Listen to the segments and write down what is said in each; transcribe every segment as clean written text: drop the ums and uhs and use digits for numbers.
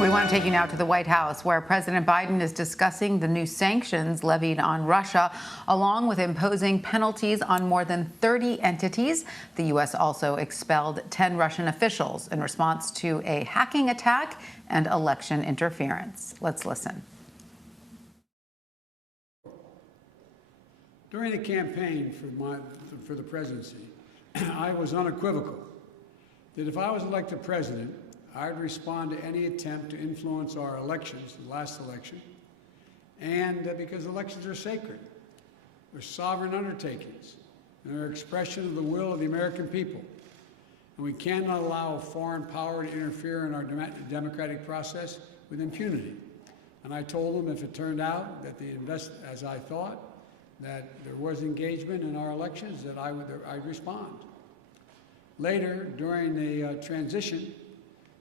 We want to take you now to the White House, where President Biden is discussing the new sanctions levied on Russia, along with imposing penalties on more than 30 entities. The U.S. also expelled 10 Russian officials in response to a hacking attack and election interference. Let's listen. During the campaign for the presidency, I was unequivocal that if I was elected president, I'd respond to any attempt to influence our elections, the last election, and because elections are sacred. They're sovereign undertakings, and they're an expression of the will of the American people. And we cannot allow a foreign power to interfere in our democratic process with impunity. And I told them if it turned out that as I thought, that there was engagement in our elections, that I'd respond. Later, during the transition,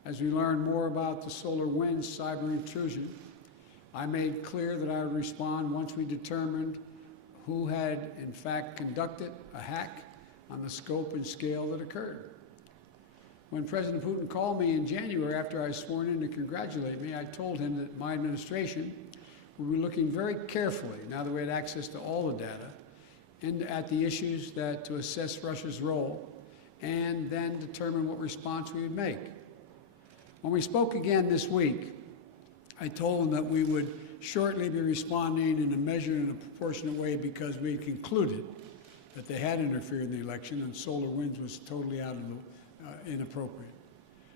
as we learned more about the SolarWinds cyber intrusion, I made clear that I would respond once we determined who had, in fact, conducted a hack on the scope and scale that occurred. When President Putin called me in January after I was sworn in to congratulate me, I told him that my administration would be looking very carefully, now that we had access to all the data, and at the issues to assess Russia's role, and then determine what response we would make. When we spoke again this week, I told them that we would shortly be responding in a measured and a proportionate way because we had concluded that they had interfered in the election and SolarWinds was totally inappropriate.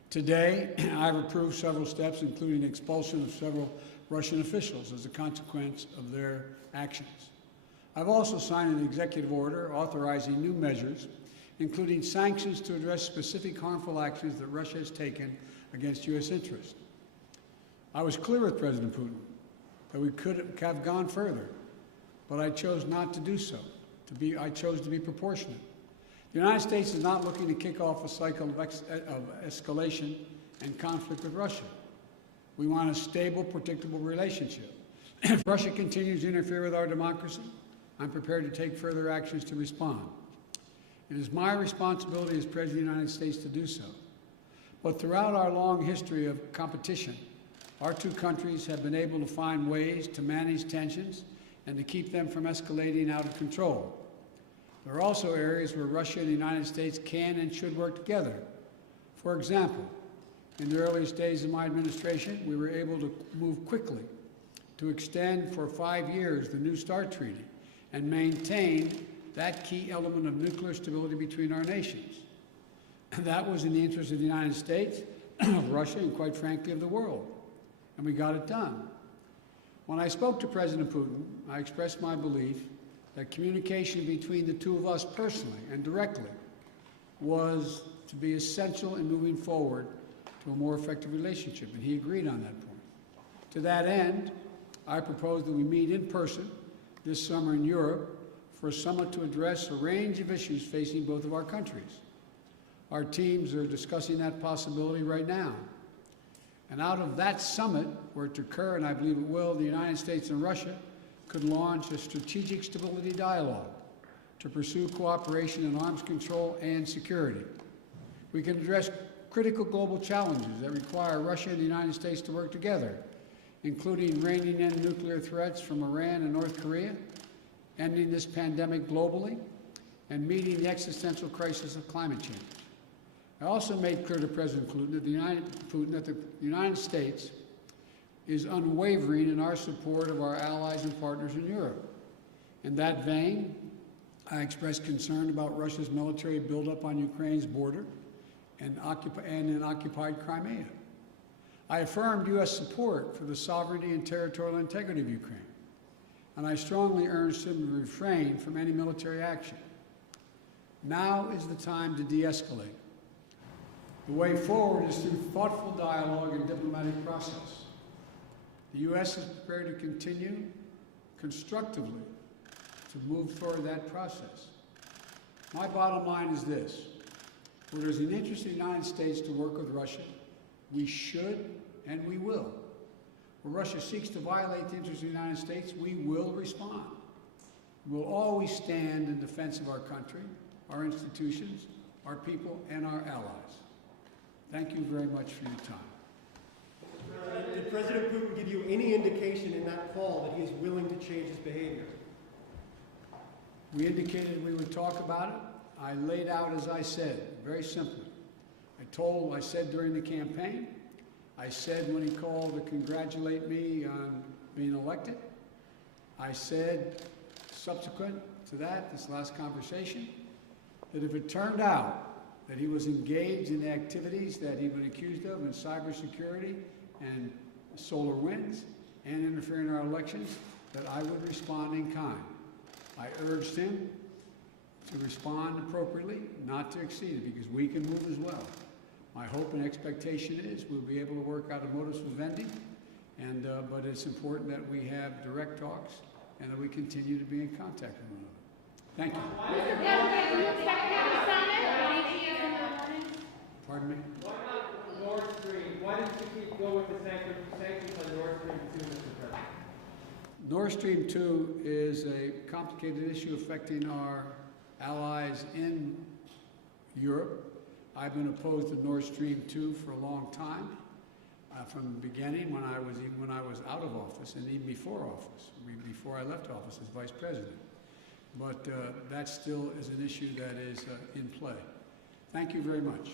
Today, I've approved several steps, including expulsion of several Russian officials as a consequence of their actions. I've also signed an executive order authorizing new measures, including sanctions to address specific harmful actions that Russia has taken against U.S. interests. I was clear with President Putin that we could have gone further, but I chose not to do so. I chose to be proportionate. The United States is not looking to kick off a cycle of escalation and conflict with Russia. We want a stable, predictable relationship. If Russia continues to interfere with our democracy, I'm prepared to take further actions to respond. It is my responsibility as President of the United States to do so. But throughout our long history of competition, our two countries have been able to find ways to manage tensions and to keep them from escalating out of control. There are also areas where Russia and the United States can and should work together. For example, in the earliest days of my administration, we were able to move quickly to extend for 5 years the New START Treaty and maintain that key element of nuclear stability between our nations. That was in the interest of the United States, of Russia, and quite frankly, of the world. And we got it done. When I spoke to President Putin, I expressed my belief that communication between the two of us personally and directly was to be essential in moving forward to a more effective relationship, and he agreed on that point. To that end, I propose that we meet in person this summer in Europe for a summit to address a range of issues facing both of our countries. Our teams are discussing that possibility right now. And out of that summit, were it to occur, and I believe it will, the United States and Russia could launch a strategic stability dialogue to pursue cooperation in arms control and security. We can address critical global challenges that require Russia and the United States to work together, including reining in nuclear threats from Iran and North Korea, ending this pandemic globally, and meeting the existential crisis of climate change. I also made clear to President Putin that the United States is unwavering in our support of our allies and partners in Europe. In that vein, I expressed concern about Russia's military buildup on Ukraine's border and in occupied Crimea. I affirmed U.S. support for the sovereignty and territorial integrity of Ukraine, and I strongly urged him to refrain from any military action. Now is the time to de-escalate. The way forward is through thoughtful dialogue and diplomatic process. The U.S. is prepared to continue constructively to move toward that process. My bottom line is this: where there's an interest in the United States to work with Russia, we should and we will. Where Russia seeks to violate the interests of the United States, we will respond. We'll always stand in defense of our country, our institutions, our people, and our allies. Thank you very much for your time. Did President Putin give you any indication in that call that he is willing to change his behavior? We indicated we would talk about it. I laid out, as I said, very simply. I said during the campaign, I said when he called to congratulate me on being elected, I said subsequent to that, this last conversation, that if it turned out that he was engaged in activities that he'd been accused of in cybersecurity and SolarWinds and interfering in our elections, that I would respond in kind. I urged him to respond appropriately, not to exceed it, because we can move as well. My hope and expectation is we'll be able to work out a modus vivendi, but it's important that we have direct talks and that we continue to be in contact with one another. Thank you. Pardon me? Why not Nord Stream? Why didn't you go with the sanctions on Nord Stream 2, Mr. President? Nord Stream 2 is a complicated issue affecting our allies in Europe. I've been opposed to Nord Stream 2 for a long time, from the beginning when I was out of office and even before office, before I left office as vice president. But that still is an issue that is in play. Thank you very much.